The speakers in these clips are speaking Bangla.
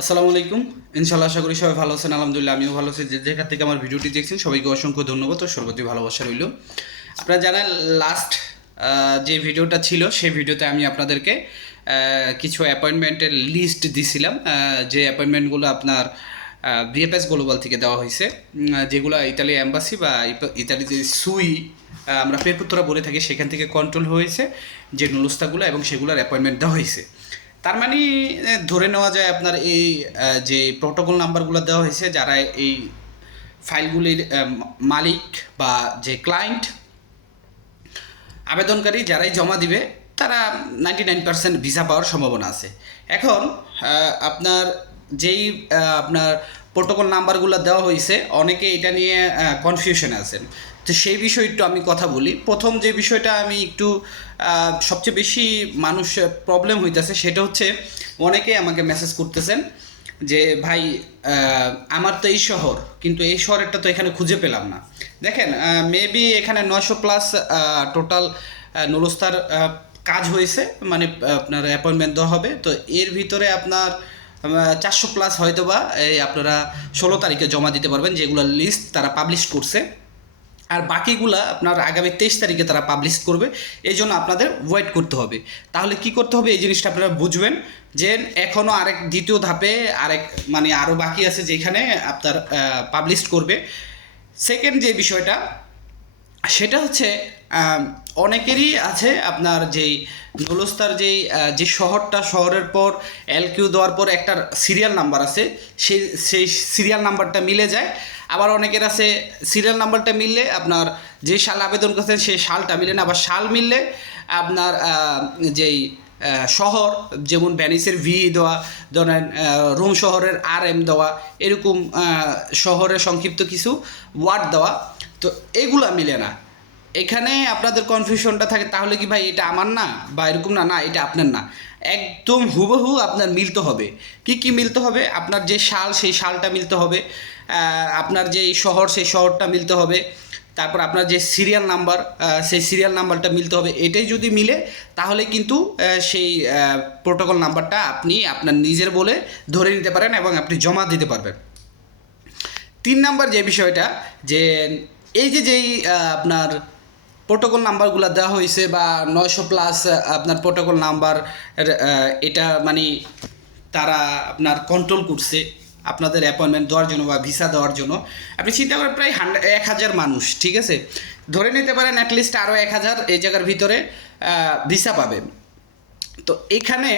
আসসালামু আলাইকুম। ইনশাল্লাহ আশা করি সবাই ভালো আছেন, আলহামদুলিল্লাহ আমিও ভালো আছি। যে যেখান থেকে আমার ভিডিওটি দেখছেন, সবাইকে অসংখ্য ধন্যবাদ ও সর্বতি ভালোবাসা রইল। আপনারা জানেন লাস্ট যে ভিডিওটা ছিল, সেই ভিডিওতে আমি আপনাদেরকে কিছু অ্যাপয়েন্টমেন্টের লিস্ট দিছিলাম যে অ্যাপয়েন্টমেন্টগুলো আপনার বিএফএস গ্লোবাল থেকে দেওয়া হয়েছে। যেগুলো ইতালি অ্যাম্বাসি বা ইতালি যে সুই আমরা পেরপুত্তরা বলে থাকি, সেখান থেকে কন্ট্রোল হয়েছে যে নুলস্তাগুলো এবং সেগুলোর অ্যাপয়েন্টমেন্ট দেওয়া হয়েছে। তার মানে ধরে নেওয়া যায় আপনার এই যে প্রোটোকল নাম্বারগুলো দেওয়া হয়েছে, যারা এই ফাইলগুলির মালিক বা যে ক্লায়েন্ট আবেদনকারী যারাই জমা দিবে, তারা নাইনটি নাইন পার্সেন্ট ভিসা পাওয়ার সম্ভাবনা আছে। এখন আপনার যেই আপনার প্রোটোকল নাম্বারগুলো দেওয়া হয়েছে, অনেকে এটা নিয়ে কনফিউশনে আছেন। তো সেই বিষয়ে একটু আমি কথা বলি। প্রথম যে বিষয়টা আমি একটু সবচেয়ে বেশি মানুষ প্রবলেম হইতেছে সেটা হচ্ছে অনেকে আমাকে মেসেজ করতেছেন যে, ভাই আমার তো এই শহর, কিন্তু এই শহরেরটা তো এখানে খুঁজে পেলাম না। দেখেন মেবি এখানে নয়শো প্লাস টোটাল নুলস্তার কাজ হয়েছে মানে আপনার অ্যাপয়েন্টমেন্ট দেওয়া হবে। তো এর ভিতরে আপনার চারশো প্লাস হয়তো বা এই আপনারা ষোলো তারিখে জমা দিতে পারবেন, যেগুলো লিস্ট তারা পাবলিশ করছে। আর বাকিগুলা আপনার আগামী তেইশ তারিখে তারা পাবলিশ করবে। এই জন্য আপনাদের ওয়েট করতে হবে। তাহলে কি করতে হবে? এই জিনিসটা আপনারা বুঝবেন যে এখনও আরেক দ্বিতীয় ধাপে আরেক মানে আরও বাকি আছে যেখানে আপনার পাবলিশ করবে। সেকেন্ড যে বিষয়টা, সেটা হচ্ছে অনেকেরই আছে আপনার যেই নুলস্তার যেই যে শহরটা, শহরের পর এল কিউ দেওয়ার পর একটা সিরিয়াল নাম্বার আছে। সেই সেই সিরিয়াল নাম্বারটা মিলে যায়। আবার অনেকের আছে সিরিয়াল নাম্বারটা মিললে আপনার যে সাল আবেদন করছেন, সেই সালটা মিলে না। আবার সাল মিললে আপনার যেই শহর, যেমন ভ্যানিসের ভি দেওয়া, ধরেন রোম শহরের আর এম দেওয়া, এরকম শহরের সংক্ষিপ্ত কিছু ওয়ার্ড দেওয়া। তো এগুলা মিলে না। এখানে আপনাদের কনফিউশনটা থাকে, তাহলে কি ভাই এটা আমার না? বা এরকম না না, এটা আপনার না। একদম হুবহু আপনার মিলতে হবে। কি কি মিলতে হবে? আপনার যে শাল সেই সালটা মিলতে হবে। আপনার যে শহর, সেই শহরটা মিলতে হবে। তারপর আপনার যে সিরিয়াল নাম্বার সেই সিরিয়াল নাম্বারটা মিলতে হবে। এটাই যদি মিলে, তাহলে কিন্তু সেই প্রোটোকল নাম্বারটা আপনি আপনার নিজের বলে ধরে নিতে পারেন এবং আপনি জমা দিতে পারবেন। তিন নাম্বার যে বিষয়টা, যে এই যে যেই আপনার প্রোটোকল নাম্বারগুলো দেওয়া হয়েছে বা নয়শো প্লাস আপনার প্রোটোকল নাম্বার এটা মানে তারা আপনার কন্ট্রোল করছে আপনাদের অ্যাপয়েন্টমেন্ট দেওয়ার জন্য বা ভিসা দেওয়ার জন্য। আপনি চিন্তা করেন প্রায় হান্ড্রেড এক হাজার মানুষ, ঠিক আছে? ধরে নিতে পারেন অ্যাটলিস্ট আরও এক হাজার এই জায়গার ভিতরে ভিসা পাবেন। তো এখানে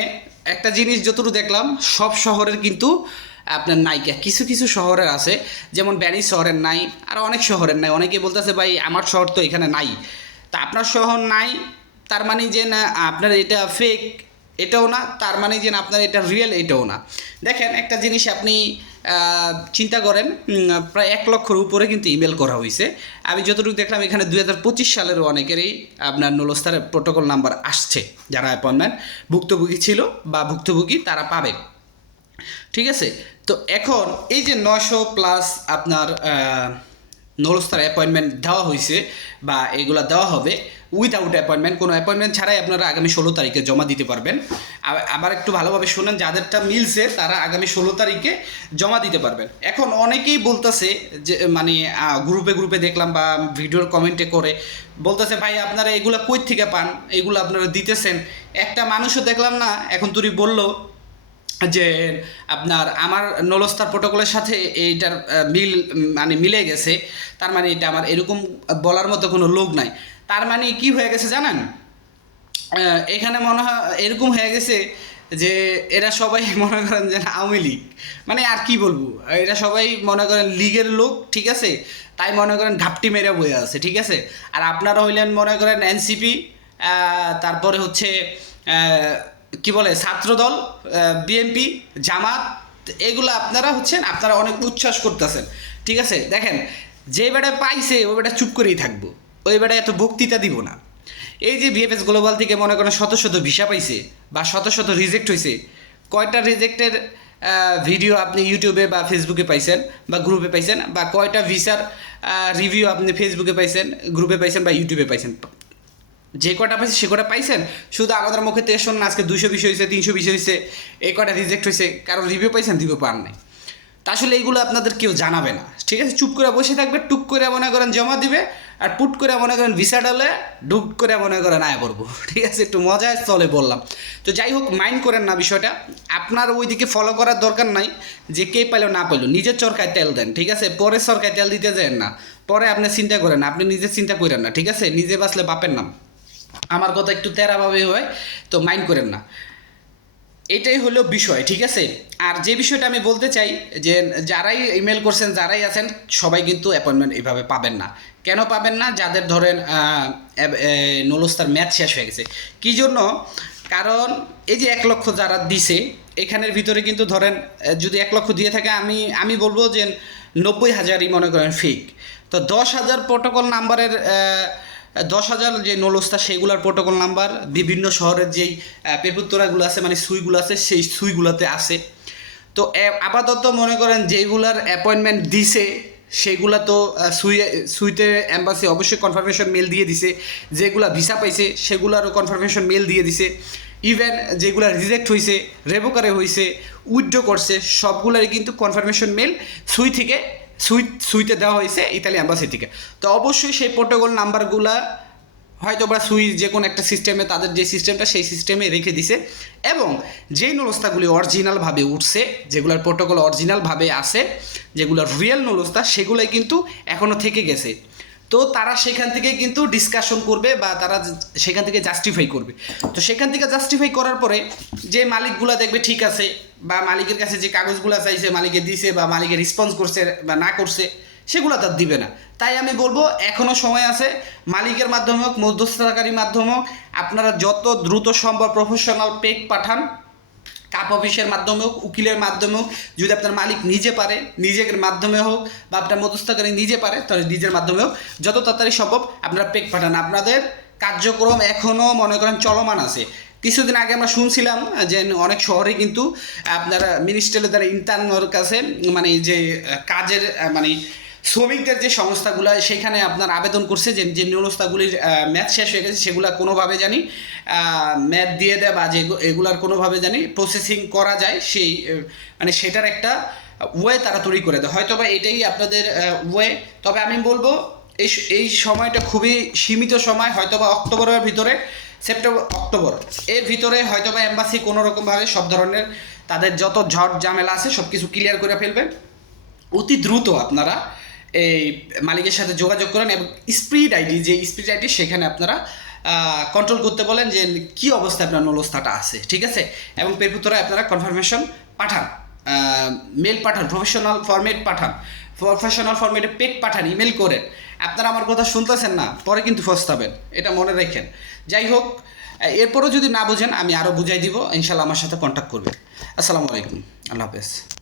একটা জিনিস যতটুকু দেখলাম, সব শহরের কিন্তু আপনার নায়িকা। কিছু কিছু শহরের আছে, যেমন ব্যানিস শহরের নাই, আর অনেক শহরের নাই। অনেকে বলতেছে, ভাই, আমার শহর তো এখানে নাই। তা আপনার শহর নাই, তার মানে যে না, আপনার এটা ফেক এটাও না, তার মানে যে আপনার এটা রিয়েল এটাও না। দেখেন, একটা জিনিস আপনি চিন্তা করেন প্রায় এক লক্ষর উপরে কিন্তু ইমেল করা হয়েছে আমি যতটুকু দেখলাম, এখানে দুই হাজার পঁচিশ সালেরও অনেকেরই আপনার নলস্তারের প্রোটোকল নাম্বার আসছে। যারা অ্যাপয়েন্টমেন্ট ভুক্তভোগী ছিল বা ভুক্তভোগী, তারা পাবে। ঠিক আছে? তো এখন এই যে নশো প্লাস আপনার নলস্তার অ্যাপয়েন্টমেন্ট দেওয়া হয়েছে বা এগুলা দেওয়া হবে উইথাউট অ্যাপয়েন্টমেন্ট কোনো অ্যাপয়েন্টমেন্ট ছাড়াই আপনারা আগামী ষোলো তারিখে জমা দিতে পারবেন। আবার একটু ভালোভাবে শুনেন, যাদেরটা মিলছে তারা আগামী ষোলো তারিখে জমা দিতে পারবেন। এখন অনেকেই বলতেছে যে মানে গ্রুপে গ্রুপে দেখলাম বা ভিডিওর কমেন্টে করে বলতেছে, ভাই, আপনারা এগুলা কই থেকে পান? এগুলো আপনারা দিতেছেন। একটা মানুষও দেখলাম না, এখন তুই বলল যে আপনার আমার নলস্তার প্রোটোকলের সাথে এইটার মিল মানে মিলে গেছে। তার মানে এটা আমার এরকম বলার মতো কোনো লোক নাই। তার মানে কি হয়ে গেছে জানেন? এখানে মনে হয় এরকম হয়ে গেছে যে এরা সবাই মনে করেন যে আওয়ামী লীগ। মানে আর কি বলব? এরা সবাই মনে করেন লীগের লোক, ঠিক আছে? তাই মনে করেন ঘাপটি মেরে বয়ে আছে, ঠিক আছে? আর আপনারা হইলেন মনে করেন এনসিপি তারপরে হচ্ছে কি বলে, ছাত্রদল বিএনপি জামাত, এগুলো আপনারা হচ্ছেন আপনারা অনেক উচ্ছ্বাস করতেছেন। ঠিক আছে? দেখেন, যে বেটা পাইছে, ওই বেটা চুপ করেই থাকব। ওই বেটা এত বক্তৃতা দিব না। এই যে বিএফএস গ্লোবাল থেকে মনে করেন শত শত ভিসা পাইছে বা শত শত রিজেক্ট হয়েছে কয়টা রিজেক্টের ভিডিও আপনি ইউটিউবে বা ফেসবুকে পাইছেন বা গ্রুপে পাইছেন বা কয়টা ভিসার রিভিউ আপনি ফেসবুকে পাইছেন গ্রুপে পাইছেন বা ইউটিউবে পাইছেন? যে কটা পাইছে সে কটা পাইছেন? শুধু আমাদের মুখে তো শোন না, আজকে দুশো বিশ হয়েছে তিনশো বিশ হয়েছে এই কটা রিজেক্ট হয়েছে কারও রিভিউ পাইছেন রিভিউ পান নাই। তা আসলে এইগুলো আপনাদের কেউ জানাবে না, ঠিক আছে? চুপ করে বসে থাকবে, টুক করে মনে করেন জমা দিবে, আর পুট করে মনে করেন ভিসা ডালে ডুক করে মনে করেন আয় করব ঠিক আছে? একটু মজায় চলে বললাম। তো যাই হোক মাইন্ড করেন না বিষয়টা, আপনার ওইদিকে ফলো করার দরকার নাই, যে কে পাইলো না পাইলো, নিজের চরকায় তেল দেন, ঠিক আছে? পরে সরকায় তেল দিতে যান না, পরে আপনি চিন্তা করেন, আপনি নিজে চিন্তা করেন না, ঠিক আছে? নিজে বাঁচলে বাপের নাম। আমার কথা একটু তেরাভাবে হয়, তো মাইন্ড করেন না। এটাই হলো বিষয়, ঠিক আছে? আর যে বিষয়টা আমি বলতে চাই, যে যারাই ইমেল করছেন, যারাই আছেন, সবাই কিন্তু অ্যাপয়েন্টমেন্ট এভাবে পাবেন না। কেন পাবেন না? যাদের ধরেন নলস্তার ম্যাচ শেষ হয়ে গেছে। কী জন্য? কারণ এই যে এক লক্ষ যারা দিছে, এখানের ভিতরে কিন্তু ধরেন যদি এক লক্ষ দিয়ে থাকে, আমি আমি বলব যে নব্বই হাজারই মনে করেন ফিক তো দশ হাজার প্রোটোকল নাম্বারের দশ হাজার যে নলস্তা সেগুলার প্রোটোকল নাম্বার বিভিন্ন শহরের যেই পেপুত্তরাগুলো আছে মানে সুইগুলো আছে সেই সুইগুলোতে আছে। তো আপাতত মনে করেন যেগুলার অ্যাপয়েন্টমেন্ট দিছে সেগুলা তো আহ, সুই সুইতে অ্যাম্বাসি অবশ্যই কনফার্মেশন মেল দিয়ে দিছে। যেগুলা ভিসা পাইছে সেগুলারও কনফার্মেশন মেল দিয়ে দিছে। ইভেন যেগুলা রিজেক্ট হয়েছে রেভোকারে হয়েছে উইথড্র করছে সবগুলারই কিন্তু কনফার্মেশন মেল সুই থেকে সুই সুইতে দেওয়া হয়েছে ইতালি অ্যাম্বাসি থেকে তো অবশ্যই সেই প্রোটোকল নাম্বারগুলা হয়তো বা সুই যে কোনো একটা সিস্টেমে, তাদের যে সিস্টেমটা, সেই সিস্টেমে রেখে দিছে। এবং যেই নলস্তাগুলি অরিজিনালভাবে উঠছে, যেগুলোর প্রোটোকল অরিজিনালভাবে আছে, যেগুলোর রিয়েল নলস্তা, সেগুলোই কিন্তু এখনও থেকে গেছে। তো তারা সেখান থেকে কিন্তু ডিসকাশন করবে বা তারা সেখান থেকে জাস্টিফাই করবে। তো সেখান থেকে জাস্টিফাই করার পরে যে মালিকগুলো দেখবে, ঠিক আছে বা মালিকের কাছে যে কাগজগুলো চাইছে, মালিকে দিছে বা মালিকে রেসপন্স করছে বা না করছে, সেগুলো তার দিবে না। তাই আমি বলব এখনও সময় আছে, মালিকের মাধ্যমে হোক, মধ্যস্থতাকারীর মাধ্যমে হোক, আপনারা যত দ্রুত সম্ভব প্রফেশনাল পেক পাঠান কাপ অফিসের মাধ্যমে হোক, উকিলের মাধ্যমে হোক, যদি আপনার মালিক নিজে পারে, নিজের মাধ্যমে হোক বা আপনার মধ্যস্থকারী নিজে পারে, তাহলে নিজের মাধ্যমে হোক, যত তাড়াতাড়ি সম্ভব আপনারা পেক পাঠান। আপনাদের কার্যক্রম এখনও মনে করেন চলমান আছে। কিছুদিন আগে আমরা শুনছিলাম যে অনেক শহরে কিন্তু আপনার মিনিস্ট্রিয়ালের দ্বারা ইন্টার্নর কাছে মানে যে কাজের মানে শ্রমিকদের যে সংস্থাগুলো, সেখানে আপনার আবেদন করছে যে যে সংস্থাগুলির ম্যাথ শেষ হয়ে গেছে, সেগুলো কোনোভাবে জানি ম্যাথ দিয়ে দেয় বা যে এগুলার কোনোভাবে জানি প্রসেসিং করা যায়, সেই মানে সেটার একটা ওয়ে তারা তৈরি করে দেয়। হয়তো বা এটাই আপনাদের ওয়ে তবে আমি বলব, এই এই সময়টা খুবই সীমিত সময় হয়তো বা অক্টোবরের ভিতরে সেপ্টেম্বর, অক্টোবর। এর ভিতরে হয়তো বা এম্বাসি কোনো রকমভাবে সব ধরনের তাদের যত ঝড় ঝামেলা আছে সব কিছু ক্লিয়ার করে ফেলবে। অতি দ্রুত আপনারা এই মালিকের সাথে যোগাযোগ করেন এবং স্পিড আইডি যে স্পিড আইডি সেখানে আপনারা কন্ট্রোল করতে বলেন যে কি অবস্থায় আপনার নলস্থাটা আছে, ঠিক আছে? এবং পেপুতরা আপনারা কনফার্মেশন পাঠান। মেল পাঠান প্রফেশনাল ফরম্যাট পাঠান প্রফেশনাল ফরম্যাটে পেক পাঠান ইমেল করেন। আপনারা আমার কথা শুনতেছেন না, পরে কিন্তু ফস্তাবেন, এটা মনে রেখেন। যাই হোক, এরপরও যদি না বুঝেন, আমি আরও বুঝাই দিব ইনশাল্লাহ আমার সাথে কন্ট্যাক্ট করবেন। আসসালামু আলাইকুম, আল্লাহ হাফেজ।